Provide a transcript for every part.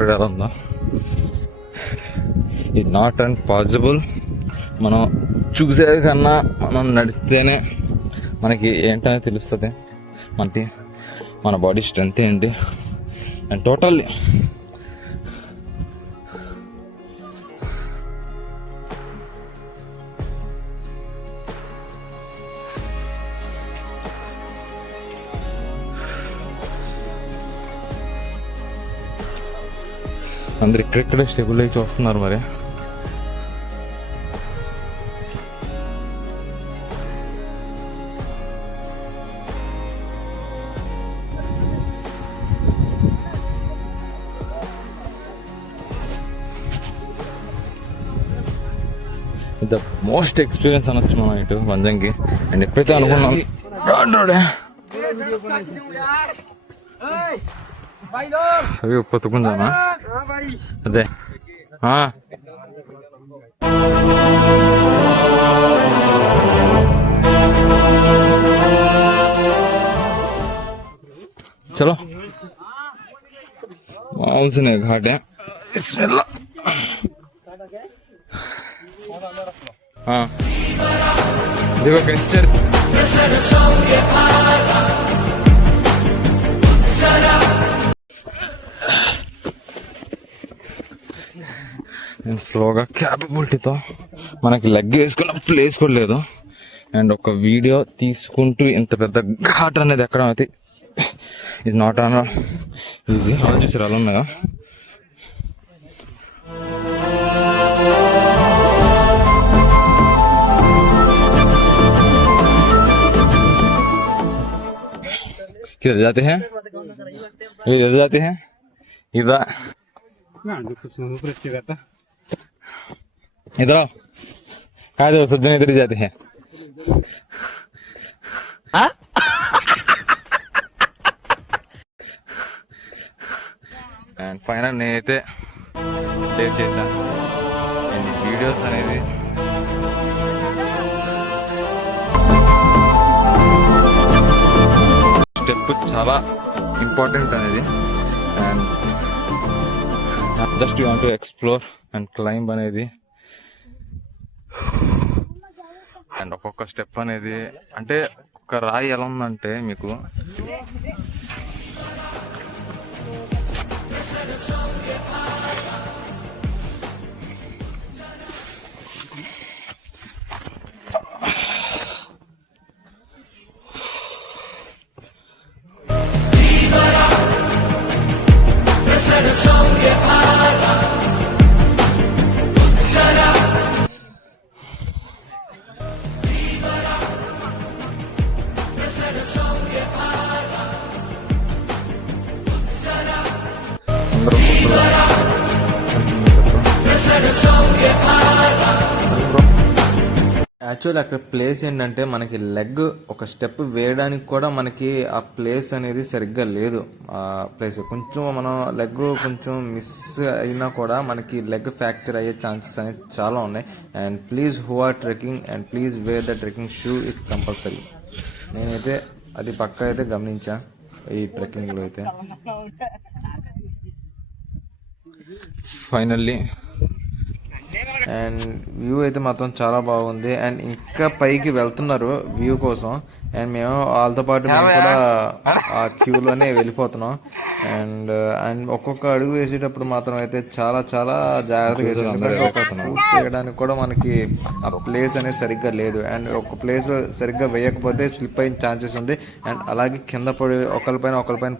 ఎలా ఉందో, ఇది నాట్ అండ్ పాసిబుల్. మనం చూసే కన్నా మనం నడిస్తేనే మనకి ఏంటనేది తెలుస్తుంది, మన బాడీ స్ట్రెంత్ ఏంటి అండ్ టోటల్లీ అందరు ఇక్కడెక్కడే స్టెబుల్ అయి చూస్తున్నారు. మరి ద మోస్ట్ ఎక్స్పీరియన్స్ అనొచ్చు మనం ఇటు వంజంకి. అండ్ ఎప్పుడైతే అనుకున్నాం అవి పొత్తుకుందామా అదే चलो माउंसने घाट है बिस्मिल्लाह। हाँ देखो कैसे స్లోగా క్యాపబిలిటీతో మనకి లెగ్ వేసుకున్న ప్లేస్ కూడా లేదు. అండ్ ఒక వీడియో తీసుకుంటూ ఇంత పెద్ద ఘాట్ అనేది ఎక్కడం అయితే ఇది నాట్ ఆన్ ఈజీ. ఆలోచించారు అలా ఉన్నాయా. किधर जाते हैं, इधर जाते हैं, इधर इधर कहा दो सब जन इधर ही जाते हैं. అండ్ ఫైనల్ నేనైతే షేర్ చేశాను అండ్ ఈ వీడియోస్ అనేది స్టెప్ చాలా ఇంపార్టెంట్ అనేది. And just you want to explore and climb అనేది. అండ్ ఒక్కొక్క స్టెప్ అనేది అంటే ఒక రాయి ఎలా ఉందంటే మీకు యాక్చువల్ అక్కడ ప్లేస్ ఏంటంటే మనకి లెగ్ ఒక స్టెప్ వేయడానికి కూడా మనకి ఆ ప్లేస్ అనేది సరిగ్గా లేదు. ఆ ప్లేస్ కొంచెం మనం లెగ్ కొంచెం మిస్ అయినా కూడా మనకి లెగ్ ఫ్రాక్చర్ అయ్యే ఛాన్సెస్ అనేది చాలా ఉన్నాయి. And please who are trekking and please where the trekking shoe is compulsory. నేనైతే అది పక్కా అయితే గమనించా ఈ ట్రెక్కింగ్లో అయితే. ఫైనల్లీ అండ్ వ్యూ అయితే మాత్రం చాలా బాగుంది. అండ్ ఇంకా పైకి వెళ్తున్నారు వ్యూ కోసం. అండ్ మేము వాళ్ళతో పాటు మేము కూడా ఆ క్యూలోనే వెళ్ళిపోతున్నాం. అండ్ ఒక్కొక్క అడుగు వేసేటప్పుడు మాత్రం అయితే చాలా చాలా జాగ్రత్తగా వేసాం. ఎందుకంటే ఒక ఫుట్ వేయడానికి కూడా మనకి ఆ ప్లేస్ అనేది సరిగ్గా లేదు. అండ్ ఒక ప్లేస్ సరిగ్గా వేయకపోతే స్లిప్ అయిన ఛాన్సెస్ ఉంది. అండ్ అలాగే కింద పడి ఒకరిపైన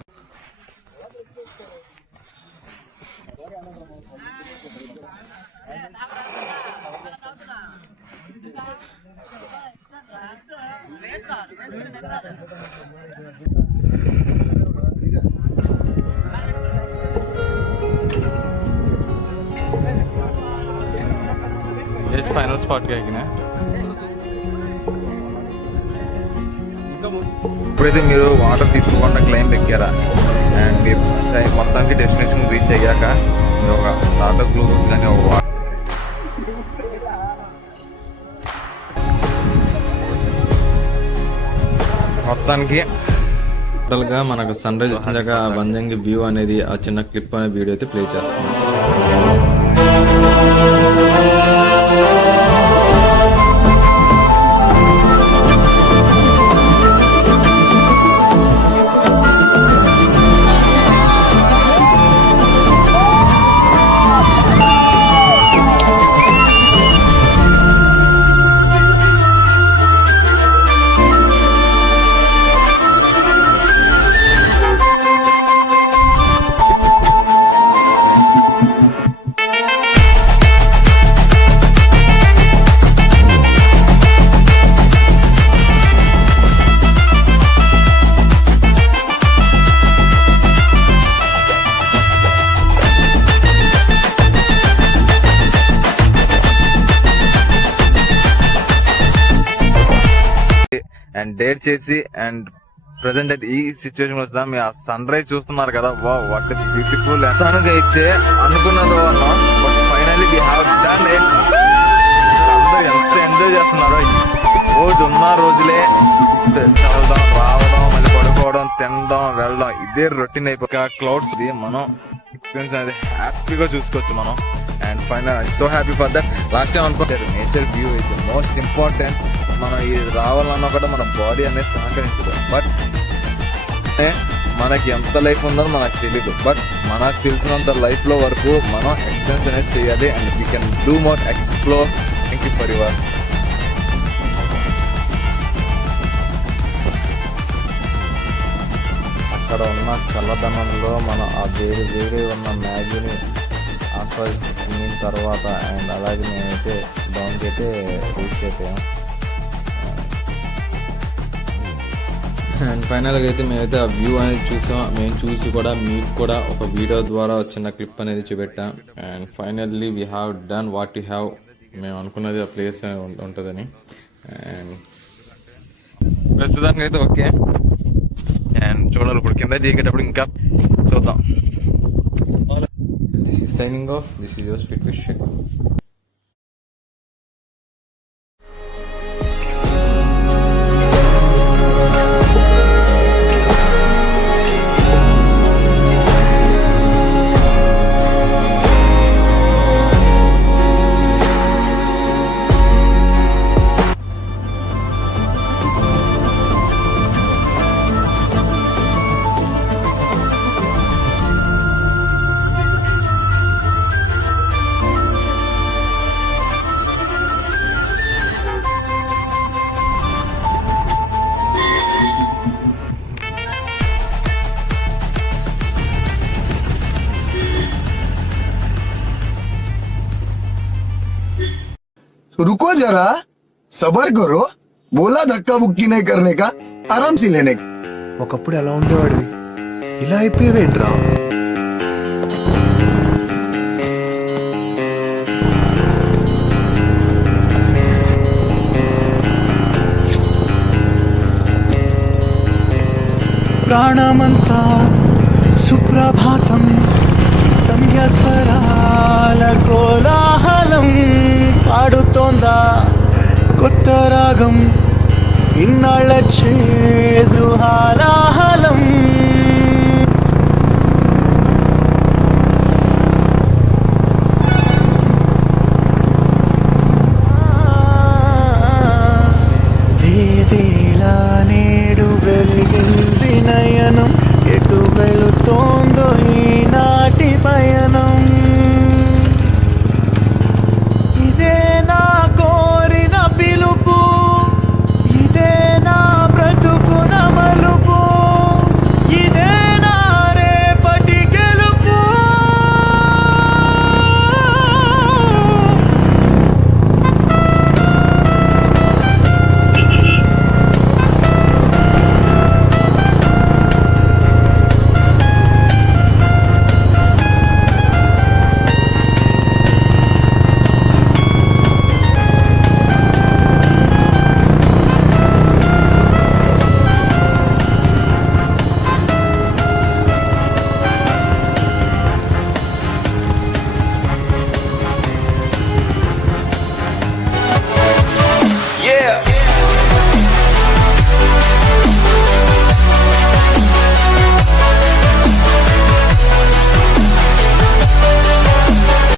फाइनल स्पॉट क्या है. ఇప్పుడైతే మీరు వాటర్ తీసుకోకుండా క్లైంబ్ ఎక్కారా అండ్ మీరు మొత్తానికి డెస్టినేషన్ రీచ్ అయ్యాక మీరు ఒక టాటా గ్లూకోజ్ కానీ ఒక మొత్తానికి టోటల్ గా మనకు సన్ రైజ్ వచ్చాక వంజంగి వ్యూ అనేది ఆ చిన్న క్లిప్ అనే వీడియో అయితే ప్లే చేస్తున్నాం. అండ్ డేట్ చేసి అండ్ ప్రెసెంట్ అయితే ఈ సిచ్యువేషన్ వస్తాం. మీ ఆ సన్ రైజ్ చూస్తున్నారు కదా, వావ్ వాట్ ఇస్ బ్యూటిఫుల్. ఎంతగా ఇచ్చే అనుకున్నదో అన్నాం, but finally we have done it. అందరూ ఎంత ఎంజాయ్ చేస్తున్నారో. రోజు ఉన్న రోజులే చదవడం, రావడం, మళ్ళీ పడుకోవడం, తినడం, వెళ్ళడం, ఇదే రొటీన్ అయిపోయి క్లౌడ్స్ మనం ఎక్స్పీరియన్స్ అనేది హ్యాపీగా చూసుకోవచ్చు మనం. And final I so happy for that. Last time అనుకుంటారు nature view is most important. మనం ఇది రావాలన్నా కూడా మన బాడీ అనేది సహకరించదు. బట్ మనకి ఎంత లైఫ్ ఉందో మనకు తెలీదు. బట్ మనకు తెలిసినంత లైఫ్ లో వరకు మనం ఎక్స్పీరియన్స్ అనేది చేయాలి. And we can do more explore. Thank you for your. అక్కడ ఉన్న చల్లదనంలో మనం ఆ వేడి ఉన్న మ్యాగీని ఆస్వాదిస్తూ తిన్న తర్వాత అండ్ అలాగే మేమైతే డౌన్కి అయితే రీచ్ అయిపోయాం. అండ్ ఫైనల్గా అయితే మేమైతే ఆ వ్యూ అనేది చూసాం. మేము చూసి కూడా మీకు కూడా ఒక వీడియో ద్వారా చిన్న క్లిప్ అనేది చూపెట్టాం. And finally we have done what you have. మేము అనుకున్నది ఆ ప్లేస్ ఉంటుందని. అండ్ ప్రస్తుతానికి అయితే ఓకే. అండ్ చూడాలి ఇప్పుడు కింద దిగేటప్పుడు ఇంకా చూద్దాం. This is signing off. This is your fit wish. रुको जरा, सबर करो. बोला धक्का बुक्की नहीं करने का, आराम से लेने का. ఒకప్పుడు ఎలా ఉండేవాడివి, ఇలా అయిపోయావేంట్రా? ప్రాణమంతా సుప్రభాతం, సంధ్యాస్వరాల కోలాహలం పాడుతోందా కొత్త రాగం, ఇన్నాళ్ళ చేదు హాలా